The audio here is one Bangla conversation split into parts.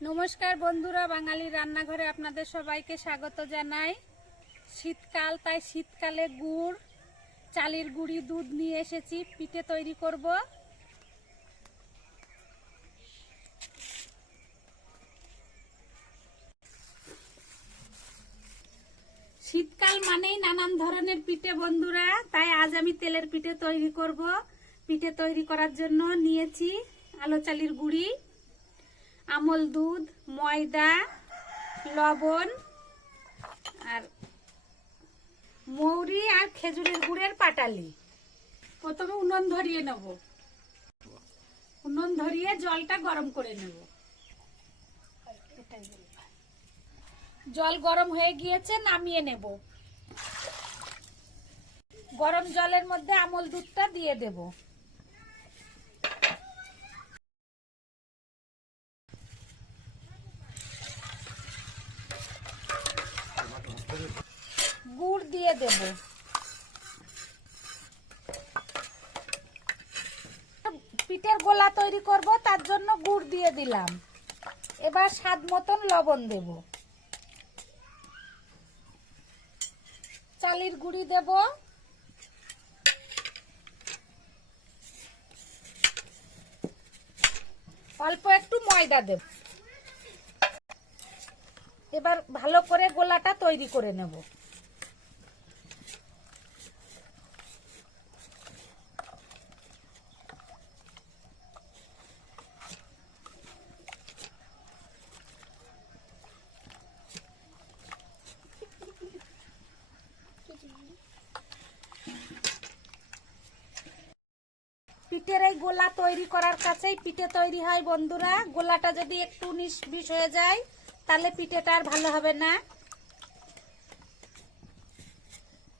নমস্কার বন্ধুরা, বাঙালি রান্নাঘরে আপনাদের সবাইকে স্বাগত জানাই। শীতকাল, তাই শীতকালে গুড়, চালের গুঁড়ি, দুধ নিয়ে এসেছি, পিঠে তৈরি করব। শীতকাল মানেই নানান ধরনের পিঠে বন্ধুরা, তাই আজ আমি তেলের পিঠে তৈরি করব। পিঠে তৈরি করার জন্য নিয়েছি আলো চালের গুঁড়ি, আমল দুধ, ময়দা, লবণ আর মৌরি আর খেজুরের গুড়ের পাটালি। প্রথমে উনুন ধরিয়ে নেব। উনুন ধরিয়ে জলটা গরম করে নেব। জল গরম হয়ে গিয়েছে, নামিয়ে নেব। গরম জলের মধ্যে আমল দুধটা দিয়ে দেব। গুড় দিয়ে দেব। পিঠের গোলা তৈরি করব, তার জন্য গুড় দিয়ে দিলাম। এবার স্বাদ মতন লবণ দেব। চালের গুঁড়ি দেব। অল্প একটু ময়দা দেব। এবার ভালো করে গোলাটা তৈরি করে নেব। পিঠের এই গোলা তৈরি করার কাছেই পিঠে তৈরি হয় বন্ধুরা। গোলাটা যদি একটু 19-20 হয়ে যায়, তাহলে পিঠেটা আর ভালো হবে না।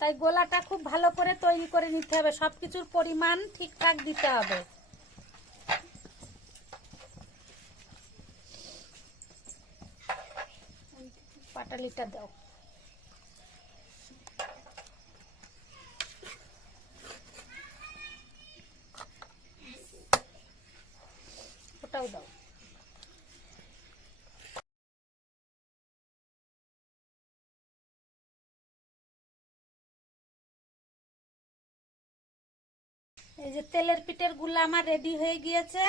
তাই গোলাটা খুব ভালো করে তৈরি করে নিতে হবে, সবকিছুর পরিমাণ ঠিকঠাক দিতে হবে। পাটালিটা দাও। ওটাও দাও। এই যে তেলের পিঠের গুলা আমার রেডি হয়ে গিয়েছে।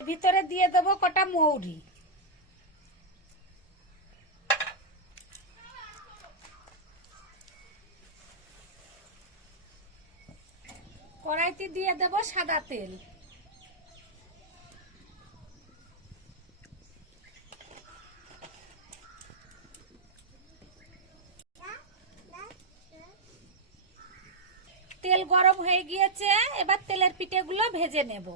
ভিতরে দিয়ে দেবো কটা মৌরি। কড়াইতে দিয়ে দেব সাদা তেল। তেল গরম হয়ে গিয়েছে, এবার তেলের পিঠেগুলো ভেজে নেব।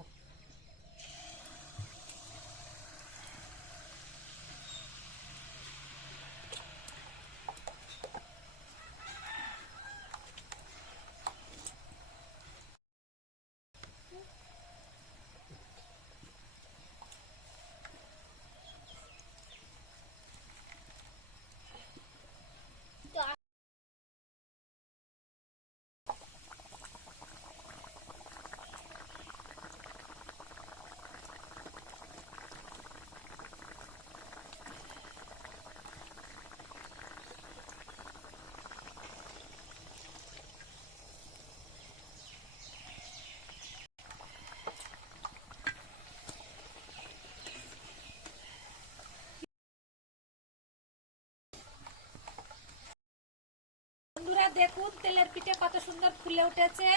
বন্ধুরা দেখুন, তেলের পিঠে কত সুন্দর ফুলে উঠেছে।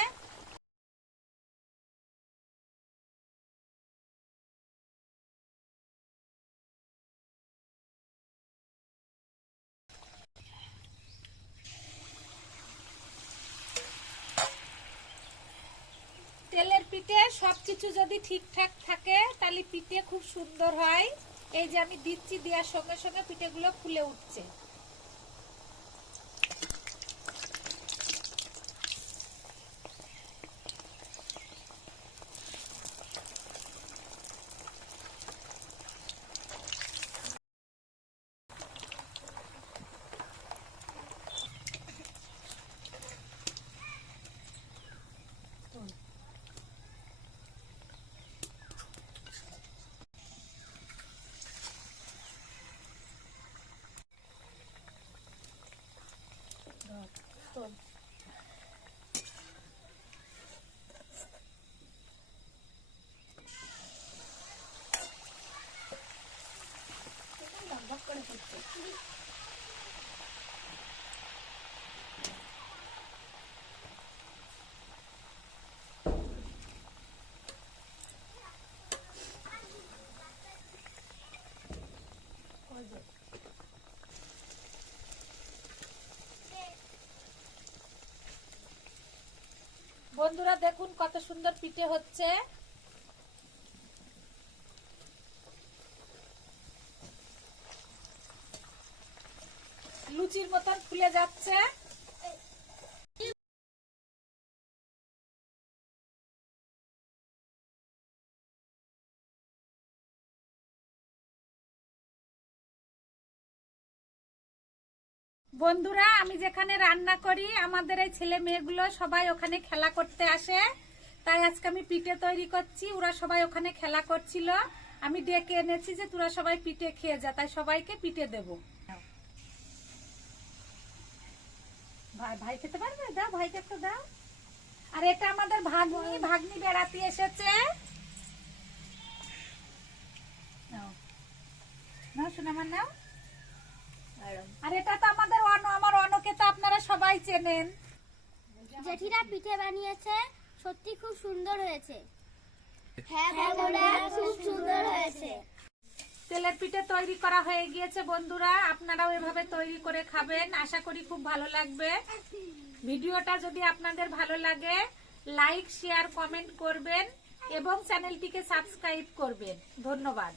তেলের পিঠে সবকিছু যদি ঠিকঠাক থাকে, তাহলে পিঠে খুব সুন্দর হয়। এই যে আমি দিচ্ছি, দেওয়ার সঙ্গে সঙ্গে পিঠেগুলো ফুলে উঠছে। বন্ধুরা দেখুন কত সুন্দর পিঠে হচ্ছে। লুচির মতন ফুলে যাচ্ছে। বন্ধুরা আমি যেখানে রান্না করি আমাদের এই ছেলে মেয়েগুলো সবাই ওখানে খেলা করতে আসে, তাই আজকে আমি পিঠে তৈরি করছি। ওরা সবাই ওখানে খেলা করছিল, আমি ডেকে এনেছি যে তোরা সবাই পিঠে খেয়ে যা, তাই সবাইকে পিঠে দেব। ভাই খেতে পারবে? দাও ভাইকে একটু দাও। আর এটা আমাদের ভাগ্নি, ভাগ্নি বেড়াতে এসেছে। নাও শোনো আমার, নাও। আর এটা তো আমাদের আমার অনকে তো আপনারা সবাই চেনেন। জেঠিরা পিঠে বানিয়েছে, সত্যি খুব সুন্দর হয়েছে। হ্যাঁ বন্ধুরা, খুব সুন্দর হয়েছে। তেলের পিঠে তৈরি করা হয়ে গিয়েছে বন্ধুরা, আপনারাও এভাবে তৈরি করে খাবেন, আশা করি খুব ভালো লাগবে। ভিডিওটা যদি আপনাদের ভালো লাগে লাইক শেয়ার কমেন্ট করবেন এবং চ্যানেলটিকে সাবস্ক্রাইব করবেন। ধন্যবাদ।